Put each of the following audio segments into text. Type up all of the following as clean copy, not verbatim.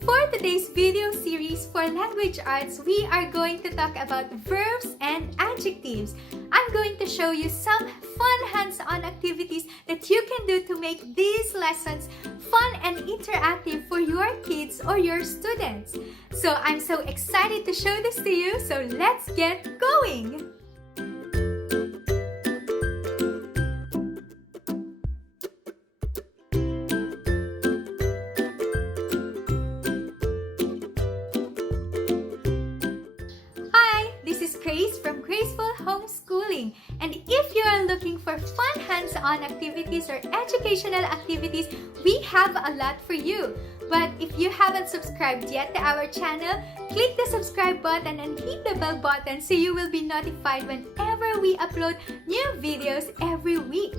For today's video series for language arts, we are going to talk about verbs and adjectives. I'm going to show you some fun hands-on activities that you can do to make these lessons fun and interactive for your kids or your students. So I'm so excited to show this to you, so let's get going! From Graceful Homeschooling, and if you are looking for fun hands-on activities or educational activities, we have a lot for you. But if you haven't subscribed yet to our channel, click the subscribe button and hit the bell button so you will be notified whenever we upload new videos every week.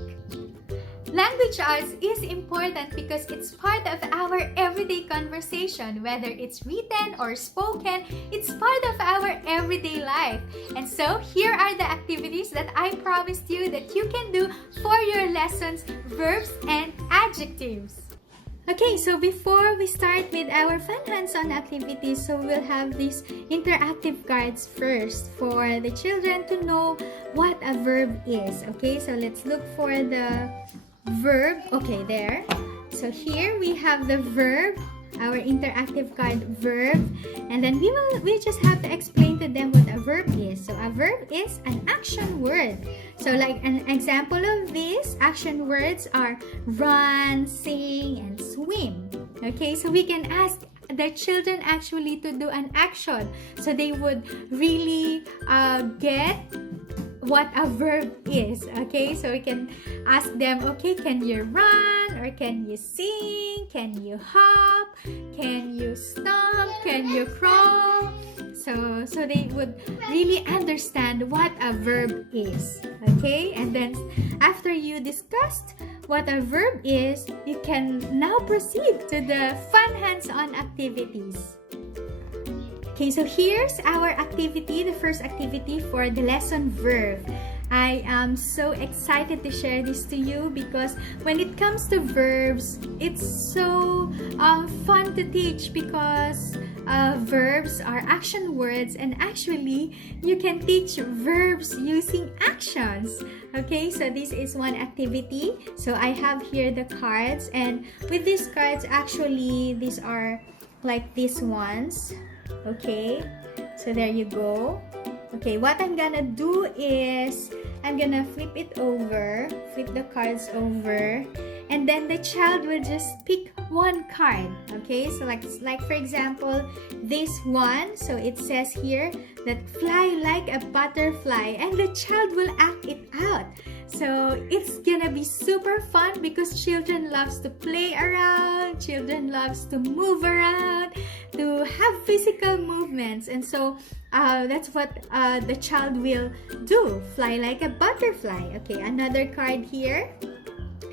Language arts is important because it's part of our everyday conversation. Whether it's written or spoken, it's part of our everyday life. And so, here are the activities that I promised you that you can do for your lessons, verbs and adjectives. Okay, so before we start with our fun hands-on activities, so we'll have these interactive cards first for the children to know what a verb is. Okay, so let's look for the verb. Okay, there. So here we have the verb, our interactive card verb, and then we just have to explain to them what a verb is. So a verb is an action word. So like an example of these action words are run, sing, and swim. Okay, so we can ask the children actually to do an action, so they would really get what a verb is. Okay, so we can ask them, okay, can you run, or can you sing, can you hop, can you stomp, can you crawl? So they would really understand what a verb is. Okay, and then after you discussed what a verb is, you can now proceed to the fun hands-on activities. Okay, so here's our activity, the first activity for the lesson verb. I am so excited to share this to you because when it comes to verbs, it's so fun to teach because verbs are action words, and actually you can teach verbs using actions. Okay, so this is one activity. So I have here the cards, and with these cards, actually these are like these ones. Okay, so there you go. Okay, what I'm gonna do is I'm gonna flip the cards over, and then the child will just pick one card. Okay, so like for example this one, so it says here that fly like a butterfly, and the child will act it out. So it's gonna be super fun because children loves to play around, children loves to move around, to have physical movements, and so that's what the child will do, fly like a butterfly. Okay, another card here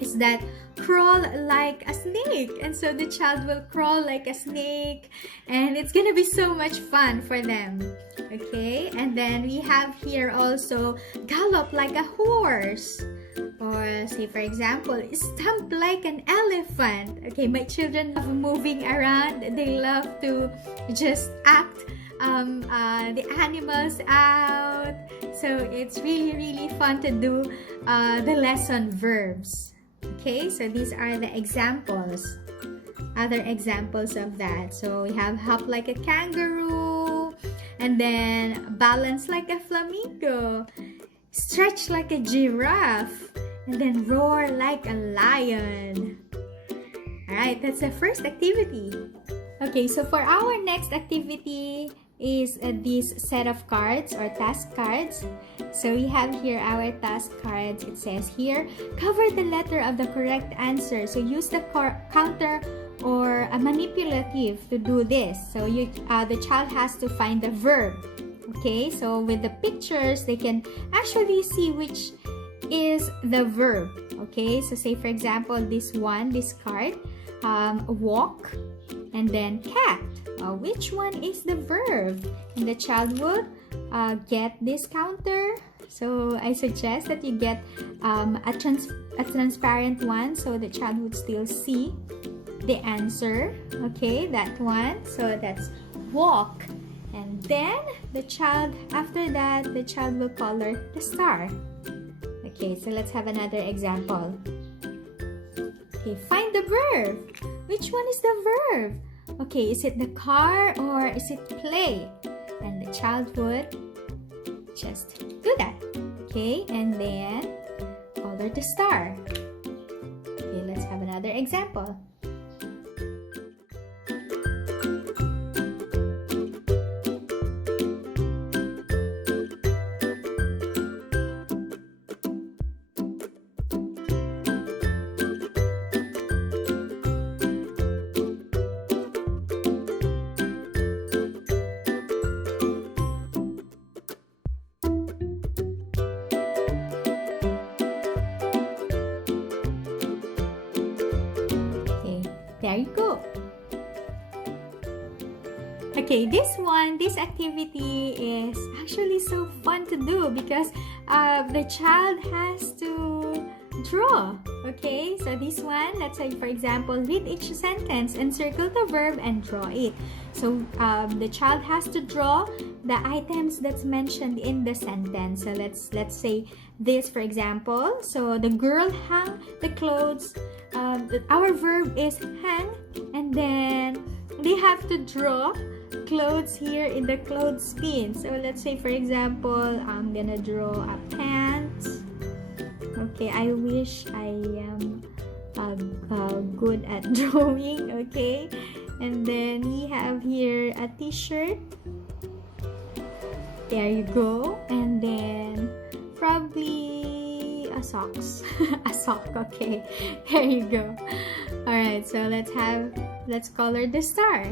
is that crawl like a snake, and so the child will crawl like a snake, and it's gonna be so much fun for them. Okay, and then we have here also gallop like a horse, or say for example stomp like an elephant. Okay, my children love moving around, they love to just act the animals out, so it's really fun to do the lesson verbs. Okay, so these are the examples, other examples of that. So we have hop like a kangaroo, and then balance like a flamingo, stretch like a giraffe, and then roar like a lion. Alright, that's the first activity. Okay, so for our next activity is this set of cards or task cards. So we have here our task cards. It says here, cover the letter of the correct answer. So use the counter or a manipulative to do this. So the child has to find the verb. Okay, so with the pictures, they can actually see which is the verb. Okay, so say for example, this card, walk, and then cat. Which one is the verb? And the child would get this counter. So I suggest that you get a transparent one so the child would still see the answer. Okay, that one. So that's walk. And then the child, after that, the child will color the star. Okay, so let's have another example. Okay, find the verb. Which one is the verb? Okay, is it the car or is it play? And the child would just do that. Okay, and then color the star. Okay, let's have another example. There you go. Okay, this activity is actually so fun to do because the child has to draw. Okay, so this one, let's say for example, read each sentence and circle the verb and draw it. So the child has to draw the items that's mentioned in the sentence. So let's say this, for example. So the girl hung the clothes. Our verb is hang, and then they have to draw clothes here in the clothespin. So let's say for example, I'm gonna draw a pants. Okay, I wish I am good at drawing. Okay, and then we have here a t-shirt. There you go. And then probably a socks. A sock. Okay, there you go. All right, so let's color the star.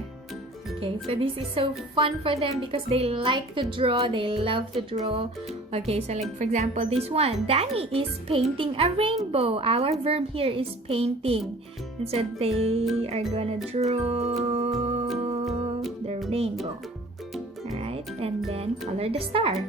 Okay, so this is so fun for them because they like to draw, they love to draw. Okay, so like for example, this one, Danny is painting a rainbow. Our verb here is painting. And so they are gonna draw the rainbow. Alright, and then color the star.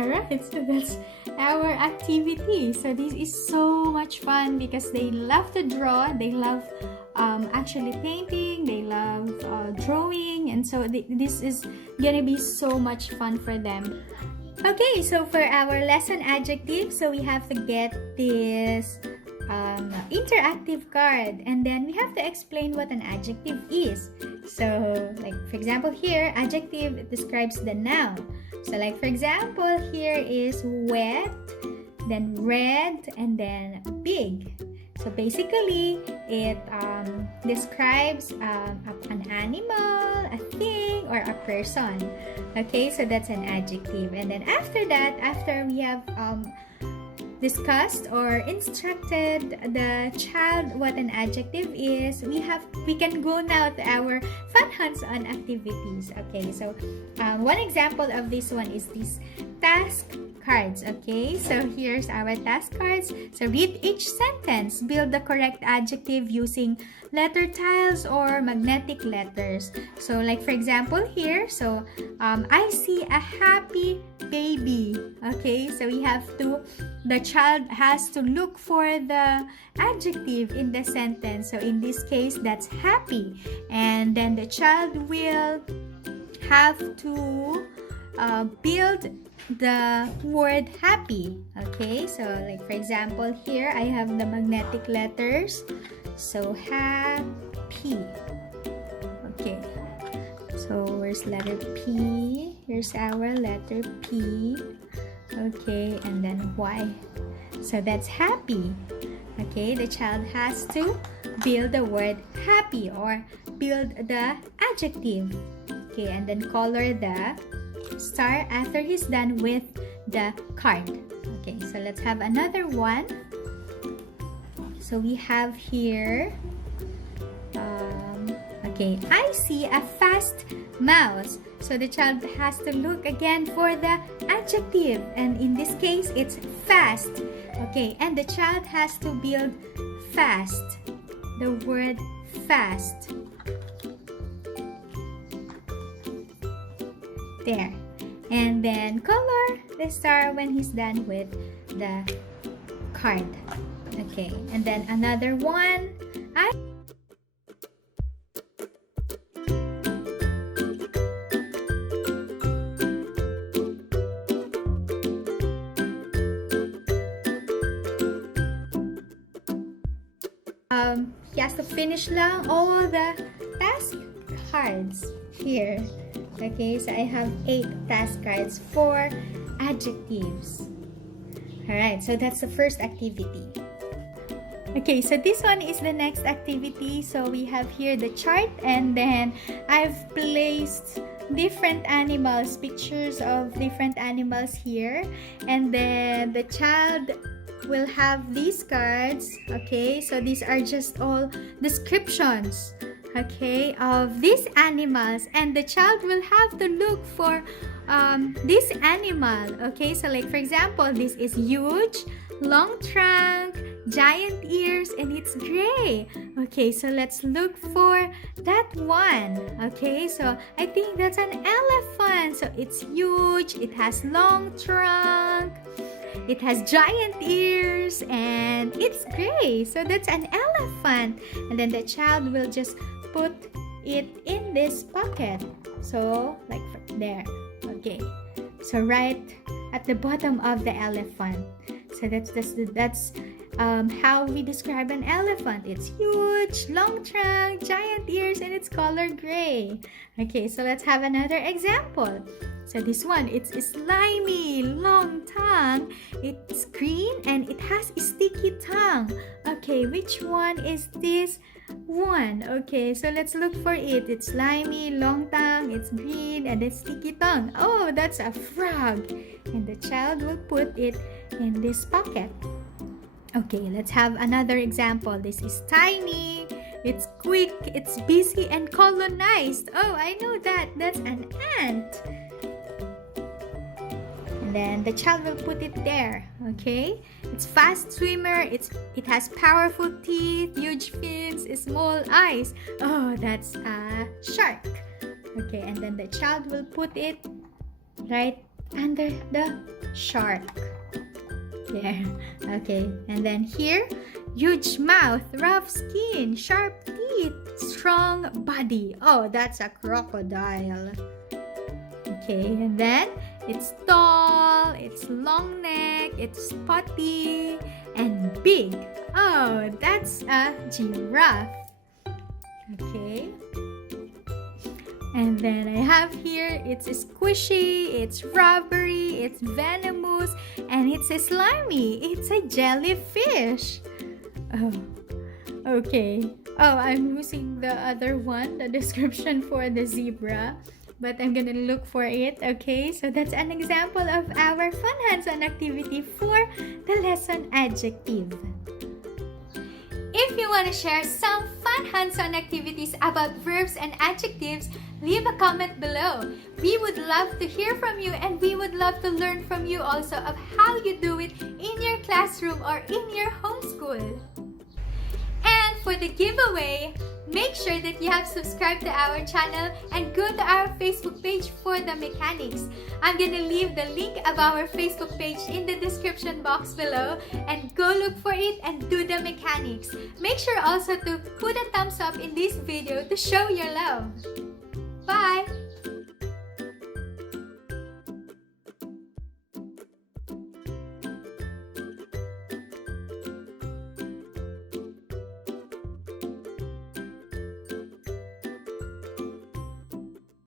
Alright, so that's our activity. So this is so much fun because they love to draw, they love actually painting, they love drawing, and so this is gonna be so much fun for them. Okay, so for our lesson adjective, so we have to get this interactive card, and then we have to explain what an adjective is. So like for example here, adjective describes the noun. So like for example, here is wet, then red, and then big. So basically, it describes an animal, a thing, or a person. Okay, so that's an adjective. And then after that, after we have discussed or instructed the child what an adjective is, we can go now to our fun hands-on activities. Okay, so one example of this one is this task cards. Okay, so here's our task cards. So read each sentence, build the correct adjective using letter tiles or magnetic letters. So like for example here, so I see a happy baby. Okay, so the child has to look for the adjective in the sentence. So in this case, that's happy, and then the child will have to build the word happy. Okay, so like for example here, I have the magnetic letters. so happy. Okay, so where's letter P? Here's our letter P. Okay, and then Y. So that's happy. Okay, the child has to build the word happy or build the adjective. Okay, and then color the star after he's done with the card. Okay, so let's have another one. So we have here, okay, I see a fast mouse. So the child has to look again for the adjective, and in this case, it's fast. Okay, and the child has to build fast, the word fast. There. And then color the star when he's done with the card. Okay, and then another one. He has to finish lang all the task cards here. Okay, so I have 8 task cards for adjectives. Alright, so that's the first activity. Okay, so this one is the next activity. So we have here the chart, and then I've placed different animals, pictures of different animals here, and then the child will have these cards. Okay, so these are just all descriptions, okay, of these animals, and the child will have to look for this animal. Okay, so like for example, this is huge, long trunk, giant ears, and it's gray. Okay, so let's look for that one. Okay, so I think that's an elephant. So it's huge, it has long trunk, it has giant ears, and it's gray. So that's an elephant. And then the child will just put it in this pocket. So like there. Okay. So right at the bottom of the elephant. So that's how we describe an elephant. It's huge, long trunk, giant ears, and it's color gray. Okay, so let's have another example. So this one, it's slimy, long tongue. It's green and it has a sticky tongue. Okay, which one is this one? Okay, so let's look for it. It's slimy, long tongue, it's green, and it's sticky tongue. Oh, that's a frog. And the child will put it in this pocket. Okay, let's have another example. This is tiny, it's quick, it's busy, and colonized. Oh, I know that. That's an ant. And then the child will put it there. Okay, it's fast swimmer, it has powerful teeth, huge fins, small eyes. Oh, that's a shark. Okay, and then the child will put it right under the shark. There. Okay, and then here, huge mouth, rough skin, sharp teeth, strong body. Oh, that's a crocodile. Okay, and then it's tall, it's long neck, it's spotty, and big. Oh, that's a giraffe. Okay. And then I have here, it's squishy, it's rubbery, it's venomous, and it's slimy. It's a jellyfish. Oh, okay. Oh, I'm using the other one, the description for the zebra, but I'm gonna look for it. Okay, so that's an example of our fun hands-on activity for the lesson adjective. If you want to share some fun hands-on activities about verbs and adjectives, leave a comment below. We would love to hear from you, and we would love to learn from you also of how you do it in your classroom or in your homeschool. And for the giveaway, make sure that you have subscribed to our channel and go to our Facebook page for the mechanics. I'm gonna leave the link of our Facebook page in the description box below, and go look for it and do the mechanics. Make sure also to put a thumbs up in this video to show your love. Bye!